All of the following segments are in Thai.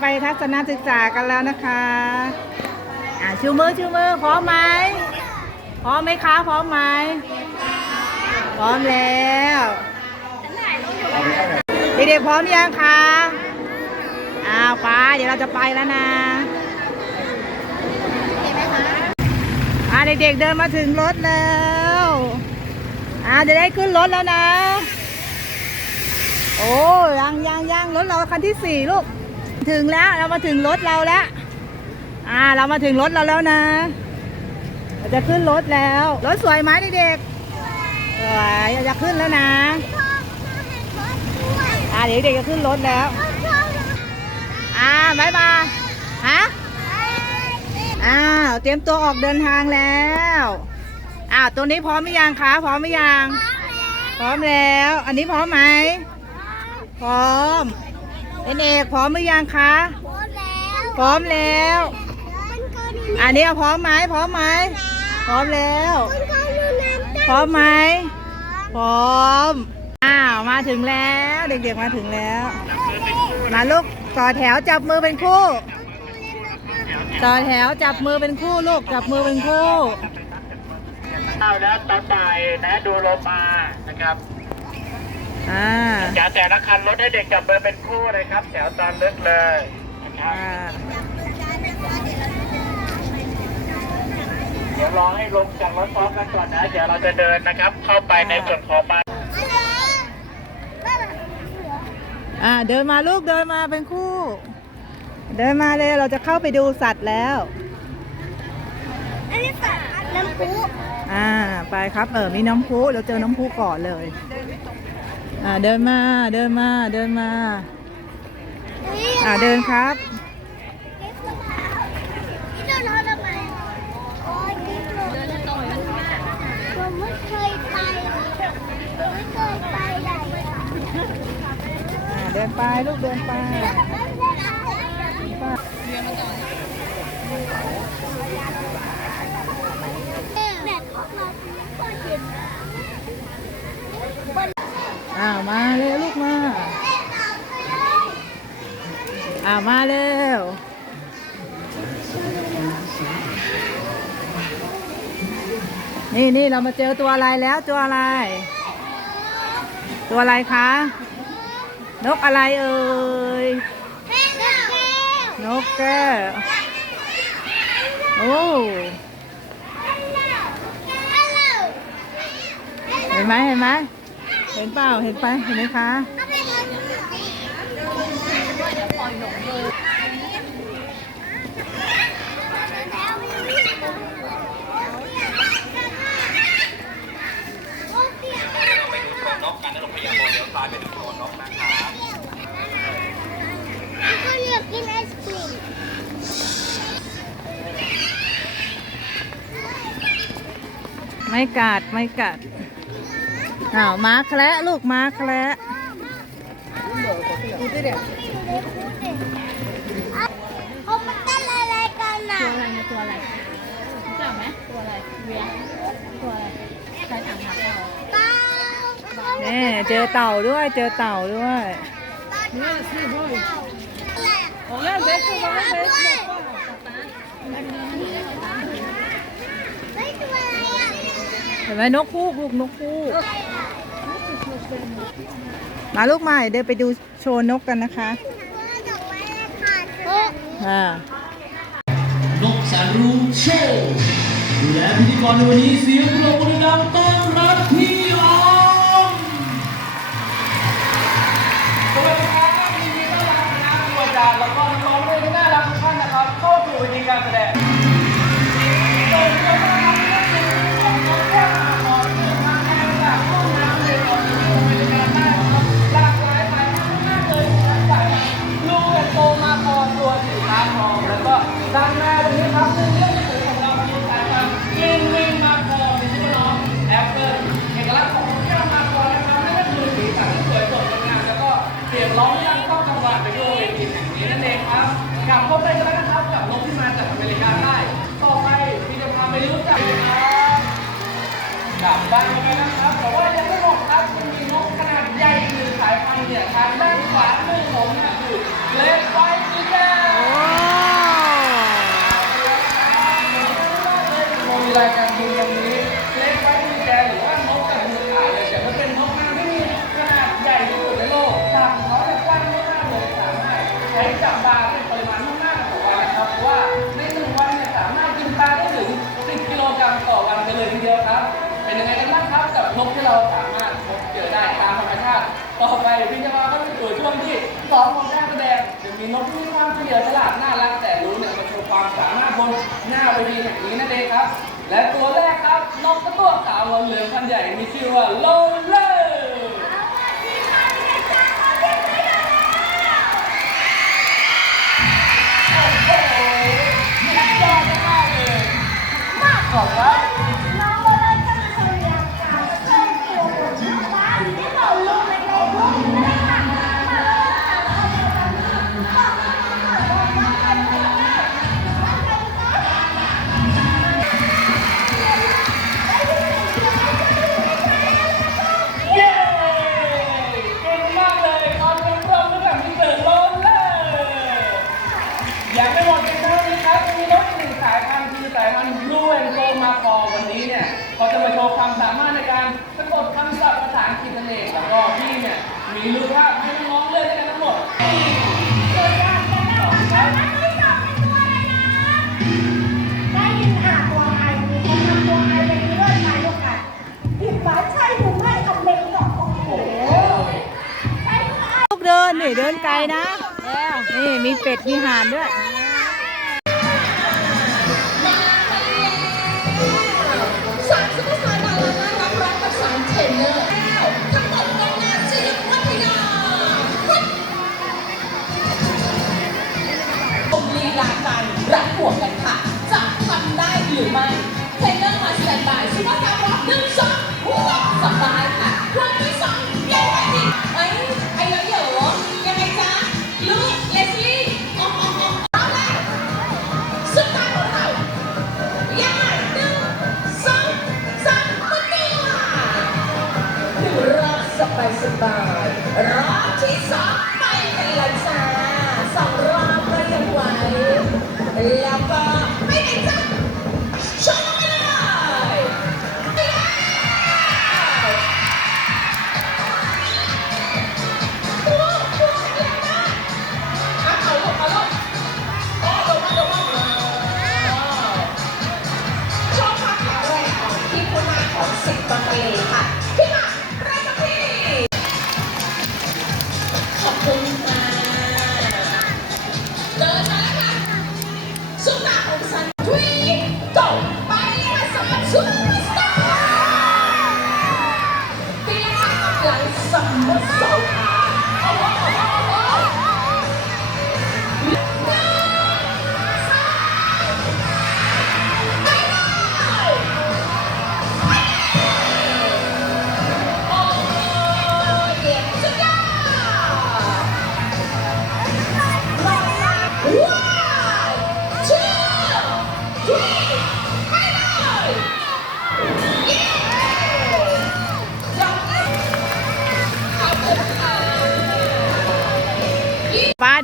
ไปทัศนศึกษากันแล้วนะคะอ่าชูมือชูมือพร้อมไหมพร้อมไหมคะพร้อมไหมพร้อมแล้วเด็กๆพร้อมยังคะอ้าวไปเดี๋ยวเราจะไปแล้วนะอ่าเด็กๆเดินมาถึงรถแล้วอ่าจะได้ขึ้นรถแล้วนะ โอ้ยังยังยังรถเราคันที่สี่ลูก ถึงแล้วเรามาถึงรถเราแล้ว อ่า เรามาถึงรถเราแล้วนะเราจะขึ้นรถแล้ว รถสวยไหมเด็กๆสวยเราจะขึ้นแล้วนะอ่าเดี๋ยวเด็กจะขึ้นรถแล้ว อ่าบายบายฮะอ้าวเตรียมตัวออกเดินทางแล้วอ้าวตัวนี้พร้อมหรือยังคะพร้อมหรือยังพร้อมแล้ว อันนี้พร้อมไหมพร้อม เป็นเอกพร้อมหรือยังคะพร้อมแล้ว อันนี้พร้อมไหมพร้อมไหมพร้อมแล้ว พร้อมไหมพร้อม อ้าวมาถึงแล้วเด็กๆมาถึงแล้ว มาลูกต่อแถวจับมือเป็นคู่ ต่อแถวจับมือเป็นคู่ลูกจับมือเป็นคู่เอาแล้วตอนบ่ายนะดูโลมานะครับ อ่าอย่าแต่ละคันรถให้เด็กจับเบอร์เป็นคู่เลยครับ แถวตอนลึกเลยนะครับ อ่าเดี๋ยวรอให้ลงจากรถพร้อมกันก่อนนะ เดี๋ยวเราจะเดินนะครับ เข้าไปในส่วนของบ้านอ่าเดินมาลูกเดินมาเป็นคู่ เดินมาเลยเราจะเข้าไปดูสัตว์แล้ว อันนี้สัตว์น้ำพุอ่า ไปครับเออมีน้ำพุเราเจอน้ำพุก่อนเลย อ่าเดินมาเดินมาเดินมาอ่าเดินครับเดินไปลูกเดินไป แบบพวกเราไม่เคยเห็น อ้าวมาเร็วลูกมาอ้าวมาเร็วนี่นี่เรามาเจอตัวอะไรแล้วตัวอะไร ตัวอะไรคะนกอะไรเอ่ยแม่แกนกแก้วโอ้ฮัลโหลเห็นไหมเห็นไหม เห็นเปล่า เห็นไปเห็นไหมคะก็อยากกินไอศครีมไม่กัดไม่กัด อ้าวม้าแคระลูกม้าแคระเขามาเต้นอะไรกันน่ะตัวอะไรนะตัวอะไรรู้จักไหมตัวอะไรเวียตัวอะไรใครถามหาเปล่าเต้าแน่เจอเต่าด้วยเจอเต่าด้วยโอ้ยเบสตัวเบสไม่ตัวอะไรอะเห็นไหมนกคู่ลูกนกคู่ มาลูกใหม่เดินไปดูโชว์นกกันนะคะอ่านกแสนรู้โชว์และพิธีกรในวันนี้เสียงปรบมือดังต้อนรับพี่ออมสวัสดีครับยินดีต้อนรับคณะครูอาจารย์แล้วก็น้องๆด้วยที่น่ารักทุกท่านนะครับเข้าสู่เวทีการแสดง กลับพบกันแล้วนะครับกับรถที่มาจากอเมริกาใต้ต่อไปพี่จะพาไปรู้จักครับกลับบ้านกันนะครับแต่ว่ายังไม่หมดครับยังมีนกขนาดใหญ่หนึ่งสายพันธุ์เนี่ยทางด้าน เราสามารถพบเจอได้ตามธรรมชาติ ต่อไปพี่จะมาเข้าสู่ช่วงที่สองของการแสดงจะมีนกที่มีความเฉลียวฉลาดน่ารักแต่รู้เนี่ยมาโชว์ความสามารถบนหน้าเวทีแห่งนี้นั่นเองครับ และตัวแรกครับนกกระตั้วขาวเหลืองพันใหญ่มีชื่อว่าโลเลอร์บอกว่าน้อง แล้วก็พี่เนี่ยมีรูปภาพให้น้องๆเลือกด้วยกันทั้งหมดตัวอย่างกันนะครัได้ยินอะตัวไอมีคนทำตัวไอเป็นเรื่องไปลูกกันผิดหมายใช่หรือไม่อันเล็กดอกโอ้โหใช่หรือไม่ลูกเดินนี่เดินไกลนะ นี่มีเป็ดมีห่านด้วย เป ห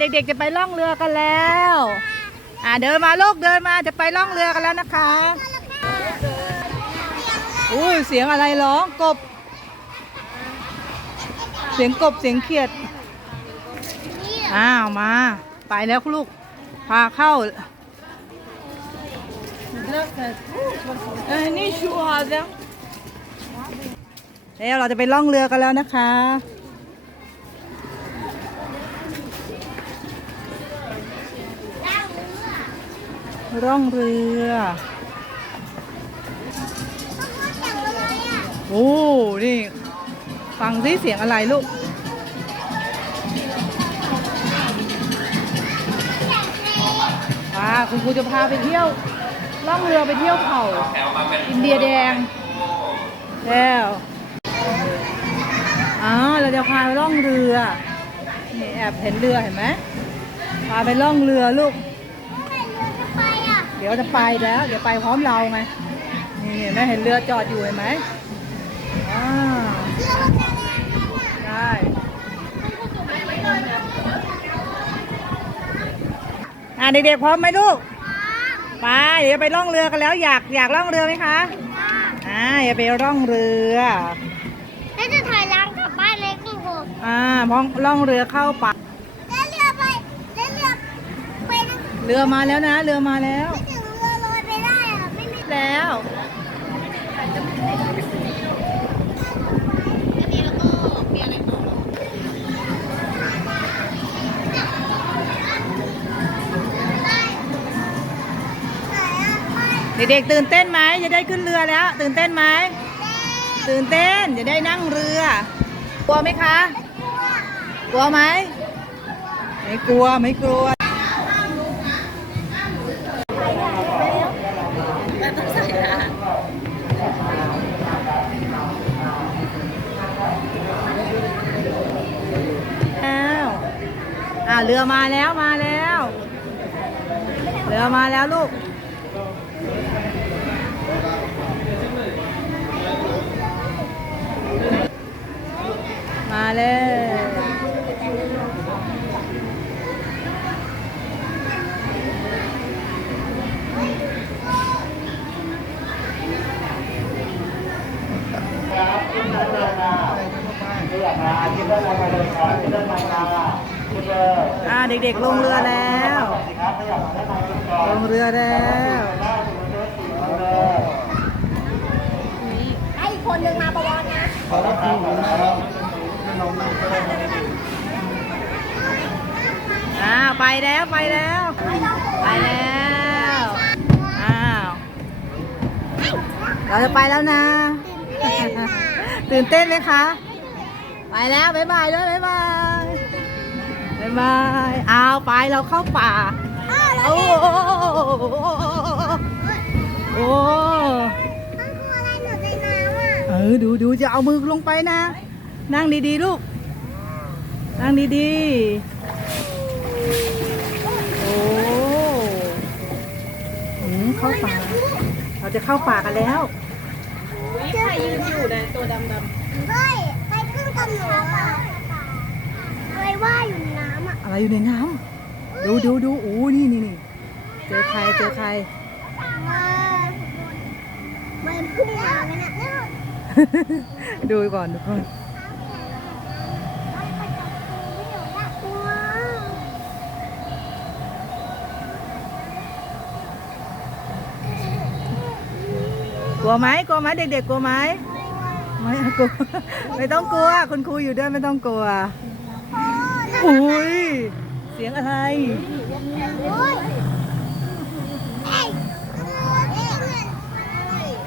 เด็กๆจะไปล่องเรือกันแล้ว อ่าเดินมาลูกเดินมาจะไปล่องเรือกันแล้วนะคะอุ้ยเสียงอะไรร้องกบ เสียงกบเสียงเขียดอ้าวมา ไปแล้วลูกพาเข้าเอ้ยนี่ชัวร์แล้วแล้วเราจะไปล่องเรือกันแล้วนะคะ ร่องเรือโอ้นี่ ฟังซิเสียงอะไรลูกอ่าคุณครูจะพาไปเที่ยว ล่องเรือไปเที่ยวเขา อินเดียแดง แล้วอ๋อเราจะพาไปล่องเรือ นี่แอบเห็นเรือเห็นไหมพาไปล่องเรือลูก ดี๋ยวจะไปแล้ว เดี๋ยวไปพร้อมเราไง นี่เห็นไหมเห็นเรือจอดอยู่เห็นไหมอ่าได้อ่าเด็กๆพร้อมไหมลูกไปเดี๋ยวไปล่องเรือกันแล้วอยากอยากล่องเรือไหมคะอ่าอย่าไปล่องเรือแล้วจะถอยหลังกลับบ้านเล็กอีกหกอ่าพร้อมล่องเรือเข้าป่าแล้วเรือไปแล้วเรือมาแล้วนะ เรือมาแล้ว แล้ว เด็กๆตื่นเต้นไหมจะได้ขึ้นเรือแล้ว ตื่นเต้นไหมตื่นเต้นจะได้นั่งเรือกลัวไหมคะ กลัวไหมไม่กลัวไม่กลัวแล้ว อ่าเรือมาแล้วมาแล้ว เรือมาแล้วลูก มาเลย เด็กๆลงเรือแล้ว ลงเรือแล้วให้อีกคนหนึ่งมาประวอนนะอ่าไปแล้วไปแล้ว ไปแล้วอ้าวเราจะไปแล้วนะ ตื่นเต้นไหมคะ ไปแล้วบ๊ายบายด้วยบ๊ายบาย บ๊ายบายอ้าวไปเราเข้าป่าโอ้โหโอ้มันคืออะไรหนูในน้ำอะเออดูดูจะเอามือลงไปนะ นั่งดีๆลูก นั่งดีๆ โอ้อืมเข้าป่า เราจะเข้าป่ากันแล้วใครยืนอยู่ในตัวดำดำเฮ้ยใครขึ้นกับหนูอะอะไร ว่าอยู่ในน้ำอะอะไรอยู่ในน้ำดูดูดูโอ้นี่นี่นี่เจอใครเจอใครมันพุ่งมาไหมเนี่ยดูก่อนดูก่อนว้าวกลัวไหมกลัวไหมเด็กๆกลัวไหมไม่กลัวไม่ต้องกลัวคุณครูอยู่ด้วยไม่ต้องกลัว อุ้ย เสียงอะไร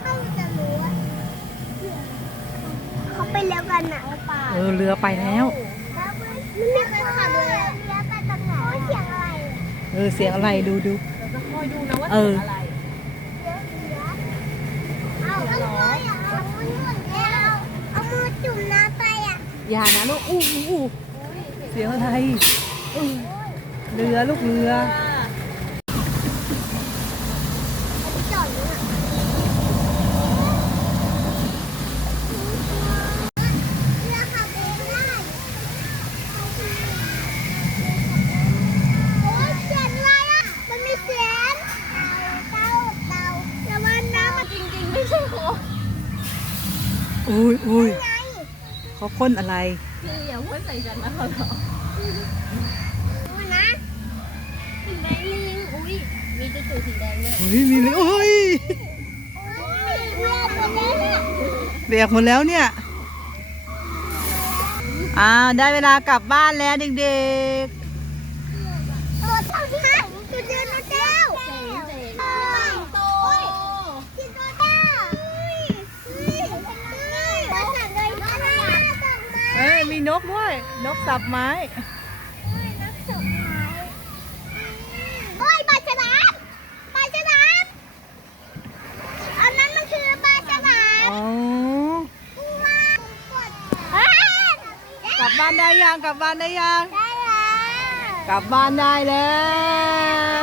เขาจะรู้อะเขาไปแล้วกันอะเออเรือไปแล้วมันไม่เคยขับเลยเรือไปตรงไหนเสียงอะไร เออเสียงอะไรดูดูคอยดูนะว่าเออเอาเอามืออะเอามือหมุนแล้อามือจุ่มน้ำไปอะ อย่านะลูกอู้อู้ สียงอะไรเออเรือลูกเรือจอดเลยอะ เรือขับเองได้โอ้ยเสียงอะไรอะมันมีเสียงเต่าเต่าแต่ว่าน้ำมันจริงๆไม่ใช่โคอุ้ยอุ้ยไงเขาพ่นอะไรนี่อย่าพูดใส่ฉันนะเขาหรอดูนะเห็นไหมลิงอุ้ยมีจุดๆสีแดงด้วยเฮ้ยมีเลยโอ้ยเรือตัวนี้เนี่ยเบียกหมดแล้วเนี่ยอ่าได้เวลากลับบ้านแล้วเด็กตัวเท่าที่ไหนตัวเดินมาเจ้าเจ๋งเจ๋งโตกินตัวเจ้าอุ้ยอุ้ยอุ้ยตัวสั่นเลยอะไรอะดอกไม้ ๆเอ้ยมีนกด้วย นก สับไม้อุ้ยนักสมไม้โอ้ยปลาฉลามปลาฉลามอันนั้นมันคือปลาฉลามอ๋อว้าวเฮ้ยกลับบ้านได้ยังกลับบ้านได้ยังได้แล้วกลับบ้านได้แล้ว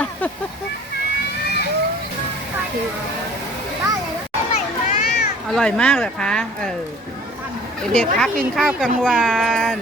ได้เลยอร่อยมากอร่อยมากเลยคะ เออเด็กๆพักกินข้าวกลางวัน